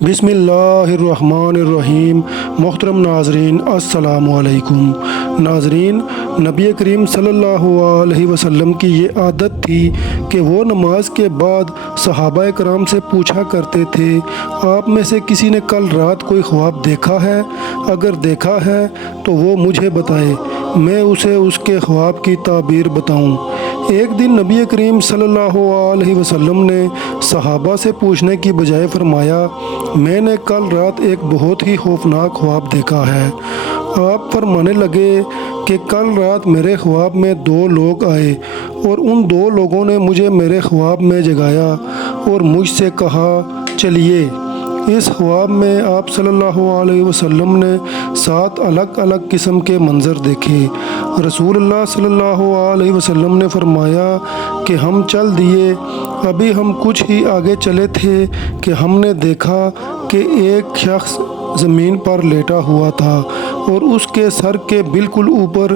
बिस्मिल्लाहिर्रहमानिर्रहीम। मोहतरम नाजरीन, अस्सलामु अलैकुम। नाजरीन, नबी करीम सल्लल्लाहु अलैहि वसल्लम की ये आदत थी कि वो नमाज के बाद सहाबा कराम से पूछा करते थे, आप में से किसी ने कल रात कोई ख्वाब देखा है? अगर देखा है तो वो मुझे बताए, मैं उसे उसके ख्वाब की ताबीर बताऊं। एक दिन नबी करीम सल्लल्लाहु अलैहि वसल्लम ने सहाबा से पूछने की बजाय फरमाया, मैंने कल रात एक बहुत ही खौफनाक ख्वाब देखा है। आप फरमाने लगे कि कल रात मेरे ख्वाब में दो लोग आए और उन दो लोगों ने मुझे मेरे ख्वाब में जगाया और मुझसे कहा, चलिए। इस ख्वाब में आप सल्लल्लाहु अलैहि वसल्लम ने 7 अलग अलग किस्म के मंज़र देखे। रसूलुल्लाह सल्लल्लाहु अलैहि वसल्लम ने फरमाया कि हम चल दिए। अभी हम कुछ ही आगे चले थे कि हमने देखा कि एक शख्स ज़मीन पर लेटा हुआ था और उसके सर के बिल्कुल ऊपर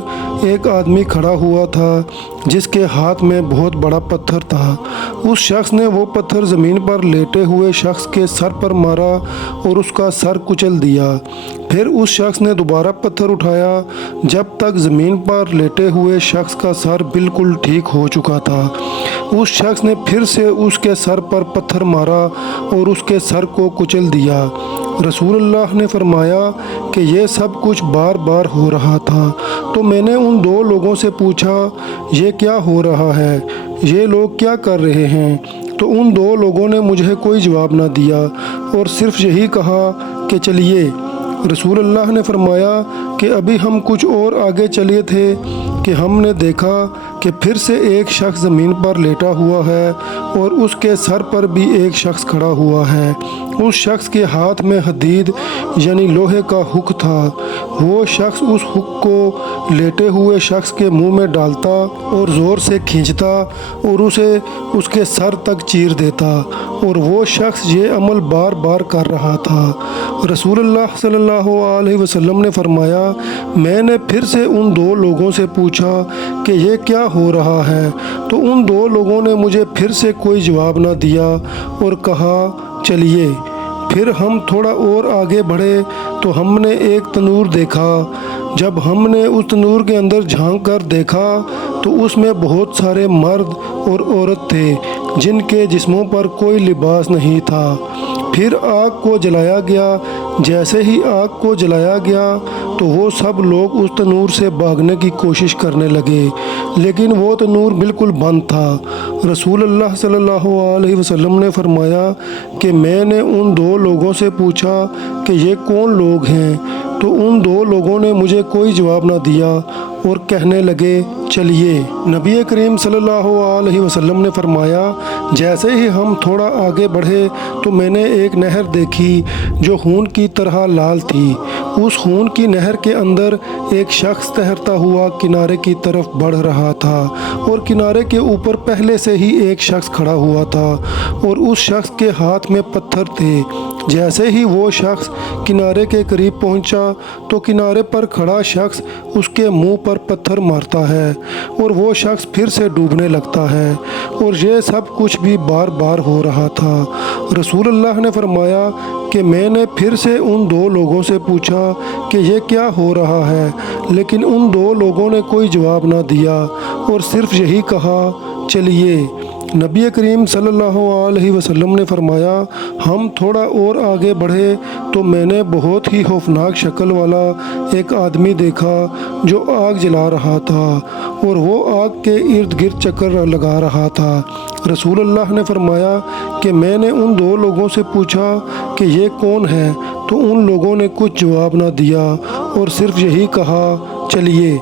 एक आदमी खड़ा हुआ था जिसके हाथ में बहुत बड़ा पत्थर था। उस शख्स ने वो पत्थर ज़मीन पर लेटे हुए शख्स के सर पर मारा और उसका सर कुचल दिया। फिर उस शख्स ने दोबारा पत्थर उठाया जब तक ज़मीन पर लेटे हुए शख्स का सर बिल्कुल ठीक हो चुका था। उस शख्स ने फिर से उसके सर पर पत्थर मारा और उसके सर को कुचल दिया। रसूलुल्लाह ने फरमाया कि ये सब कुछ बार बार हो रहा था। तो मैंने उन दो लोगों से पूछा, ये क्या हो रहा है? ये लोग क्या कर रहे हैं? तो उन दो लोगों ने मुझे कोई जवाब ना दिया और सिर्फ यही कहा कि चलिए। रसूलुल्लाह ने फरमाया कि अभी हम कुछ और आगे चले थे कि हमने देखा कि फिर से एक शख्स ज़मीन पर लेटा हुआ है और उसके सर पर भी एक शख्स खड़ा हुआ है। उस शख्स के हाथ में हदीद यानी लोहे का हुक था। वो शख्स उस हुक को लेटे हुए शख्स के मुंह में डालता और ज़ोर से खींचता और उसे उसके सर तक चीर देता, और वो शख्स ये अमल बार बार कर रहा था। रसूलुल्लाह सल्लल्लाहु अलैहि वसल्लम ने फरमाया, मैंने फिर से उन दो लोगों से पूछा कि ये क्या हो रहा है? तो उन दो लोगों ने मुझे फिर से कोई जवाब ना दिया और कहा, चलिए। फिर हम थोड़ा और आगे बढ़े तो हमने एक तनूर देखा। जब हमने उस तनूर के अंदर झांक कर देखा तो उसमें बहुत सारे मर्द और औरत थे जिनके जिस्मों पर कोई लिबास नहीं था। फिर आग को जलाया गया। जैसे ही आग को जलाया गया तो वो सब लोग उस तनूर से भागने की कोशिश करने लगे, लेकिन वो तनूर बिल्कुल बंद था। रसूलुल्लाह सल्लल्लाहु अलैहि वसल्लम ने फरमाया कि मैंने उन दो लोगों से पूछा कि ये कौन लोग हैं? तो उन दो लोगों ने मुझे कोई जवाब ना दिया और कहने लगे, चलिए। नबी करीम सल्लल्लाहु अलैहि वसल्लम ने फरमाया, जैसे ही हम थोड़ा आगे बढ़े तो मैंने एक नहर देखी जो खून की तरह लाल थी। उस खून की नहर के अंदर एक शख्स तैरता हुआ किनारे की तरफ बढ़ रहा था और किनारे के ऊपर पहले से ही एक शख्स खड़ा हुआ था और उस शख्स के हाथ में पत्थर थे। जैसे ही वो शख्स किनारे के करीब पहुंचा तो किनारे पर खड़ा शख्स उसके मुंह पर पत्थर मारता है और वो शख्स फिर से डूबने लगता है, और ये सब कुछ भी बार बार हो रहा था। रसूलुल्लाह ने फरमाया कि मैंने फिर से उन दो लोगों से पूछा कि ये क्या हो रहा है, लेकिन उन दो लोगों ने कोई जवाब ना दिया और सिर्फ यही कहा, चलिए। नबी करीम सल्लल्लाहु अलैहि वसल्लम ने फरमाया, हम थोड़ा और आगे बढ़े तो मैंने बहुत ही खौफनाक शक्ल वाला एक आदमी देखा जो आग जला रहा था और वो आग के इर्द गिर्द चक्कर लगा रहा था। रसूलुल्लाह ने फरमाया कि मैंने उन दो लोगों से पूछा कि ये कौन है? तो उन लोगों ने कुछ जवाब ना दिया और सिर्फ यही कहा, चलिए।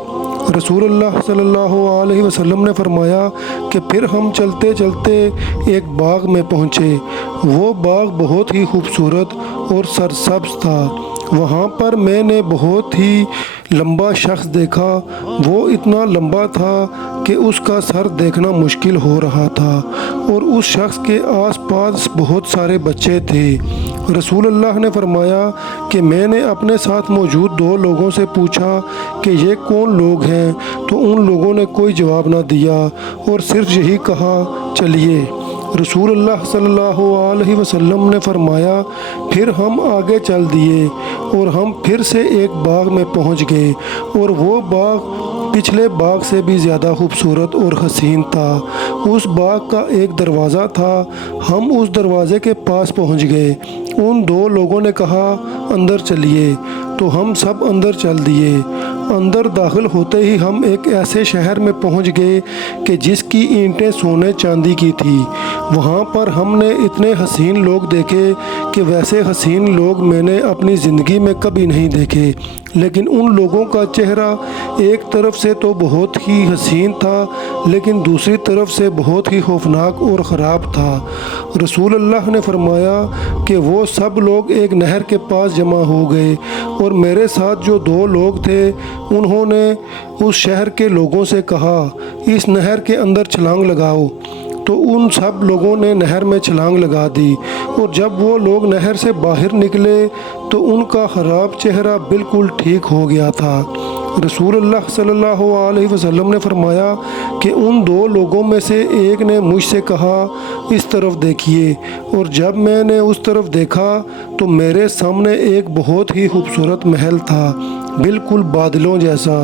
रसूलुल्लाह सल्लल्लाहु अलैहि वसल्लम ने फरमाया कि फिर हम चलते चलते एक बाग में पहुँचे। वो बाग बहुत ही खूबसूरत और सरसब्ज था। वहाँ पर मैंने बहुत ही लंबा शख्स देखा। वो इतना लंबा था कि उसका सर देखना मुश्किल हो रहा था और उस शख्स के आसपास बहुत सारे बच्चे थे। रसूलुल्लाह ने फरमाया कि मैंने अपने साथ मौजूद दो लोगों से पूछा कि ये कौन लोग हैं? तो उन लोगों ने कोई जवाब ना दिया और सिर्फ यही कहा, चलिए। رسول اللہ صلی اللہ علیہ وسلم نے فرمایا، پھر ہم آگے چل دیے اور ہم پھر سے ایک باغ میں پہنچ گئے، اور وہ باغ پچھلے باغ سے بھی زیادہ خوبصورت اور حسین تھا۔ اس باغ کا ایک دروازہ تھا، ہم اس دروازے کے پاس پہنچ گئے۔ ان دو لوگوں نے کہا، اندر چلیے، تو ہم سب اندر چل دیے۔ اندر داخل ہوتے ہی ہم ایک ایسے شہر میں پہنچ گئے کہ جس کی اینٹیں سونے چاندی کی تھی۔ وہاں پر ہم نے اتنے حسین لوگ دیکھے کہ ویسے حسین لوگ میں نے اپنی زندگی میں کبھی نہیں دیکھے، لیکن ان لوگوں کا چہرہ ایک طرف سے تو بہت ہی حسین تھا، لیکن دوسری طرف سے بہت ہی خوفناک اور خراب تھا۔ رسول اللہ نے فرمایا کہ وہ سب لوگ ایک نہر کے پاس جمع ہو گئے، اور میرے ساتھ جو دو لوگ تھے انہوں نے اس شہر کے لوگوں سے کہا، اس نہر کے اندر چھلانگ لگاؤ۔ تو ان سب لوگوں نے نہر میں چھلانگ لگا دی، اور جب وہ لوگ نہر سے باہر نکلے تو ان کا خراب چہرہ بالکل ٹھیک ہو گیا تھا۔ رسول اللہ صلی اللہ علیہ وسلم نے فرمایا کہ ان دو لوگوں میں سے ایک نے مجھ سے کہا، اس طرف دیکھیے، اور جب میں نے اس طرف دیکھا تو میرے سامنے ایک بہت ہی خوبصورت محل تھا، بالکل بادلوں جیسا۔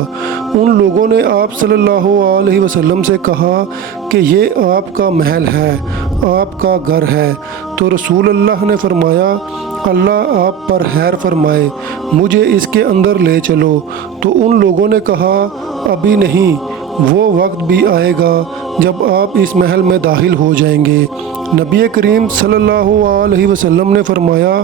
ان لوگوں نے آپ صلی اللہ علیہ وسلم سے کہا کہ یہ آپ کا محل ہے، آپ کا گھر ہے۔ تو رسول اللہ نے فرمایا، اللہ آپ پر خیر فرمائے، مجھے اس کے اندر لے چلو۔ تو ان لوگوں نے کہا، ابھی نہیں، وہ وقت بھی آئے گا جب آپ اس محل میں داخل ہو جائیں گے۔ نبی کریم صلی اللہ علیہ وسلم نے فرمایا،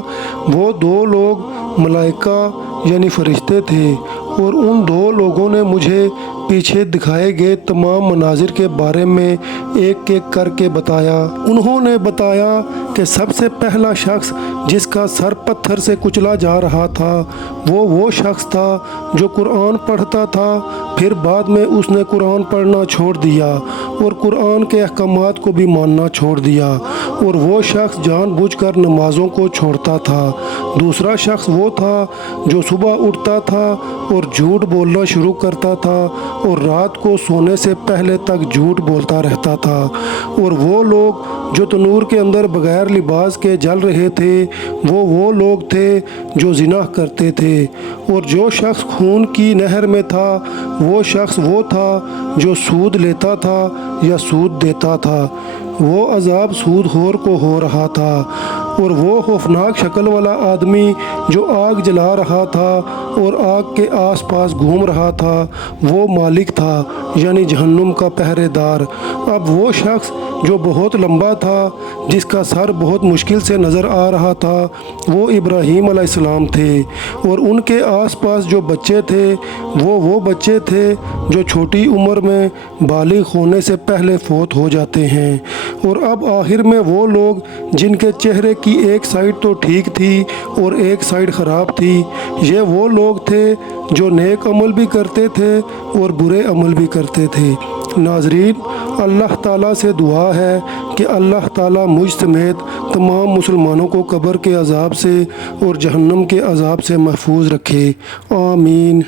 وہ دو لوگ ملائکہ یعنی فرشتے تھے، اور ان دو لوگوں نے مجھے پیچھے دکھائے گئے تمام مناظر کے بارے میں ایک ایک کر کے بتایا۔ انہوں نے بتایا کہ سب سے پہلا شخص جس کا سر پتھر سے کچلا جا رہا تھا وہ شخص تھا جو قرآن پڑھتا تھا، پھر بعد میں اس نے قرآن پڑھنا چھوڑ دیا اور قرآن کے احکامات کو بھی ماننا چھوڑ دیا، اور وہ شخص جان بوجھ کر نمازوں کو چھوڑتا تھا۔ دوسرا شخص وہ تھا جو صبح اٹھتا تھا اور جھوٹ بولنا شروع کرتا تھا اور رات کو سونے سے پہلے تک جھوٹ بولتا رہتا تھا، اور وہ لوگ جو تنور کے اندر بغیر لباس کے جل رہے تھے وہ لوگ تھے جو زنا کرتے تھے، اور جو شخص خون کی نہر میں تھا وہ شخص وہ تھا جو سود لیتا تھا یا سود دیتا تھا۔ وہ عذاب سود خور کو ہو رہا تھا، اور وہ خوفناک شکل والا آدمی جو آگ جلا رہا تھا اور آگ کے آس پاس گھوم رہا تھا وہ مالک تھا، یعنی جہنم کا پہرے دار۔ اب وہ شخص جو بہت لمبا تھا، جس کا سر بہت مشکل سے نظر آ رہا تھا، وہ ابراہیم علیہ السلام تھے، اور ان کے آس پاس جو بچے تھے وہ بچے تھے جو چھوٹی عمر میں بالغ ہونے سے پہلے فوت ہو جاتے ہیں۔ اور اب آخر میں وہ لوگ جن کے چہرے کی ایک سائیڈ تو ٹھیک تھی اور ایک سائیڈ خراب تھی، یہ وہ لوگ تھے جو نیک عمل بھی کرتے تھے اور برے عمل بھی کرتے تھے۔ ناظرین، اللہ تعالیٰ سے دعا ہے کہ اللہ تعالیٰ مجھ سمیت تمام مسلمانوں کو قبر کے عذاب سے اور جہنم کے عذاب سے محفوظ رکھے، آمین۔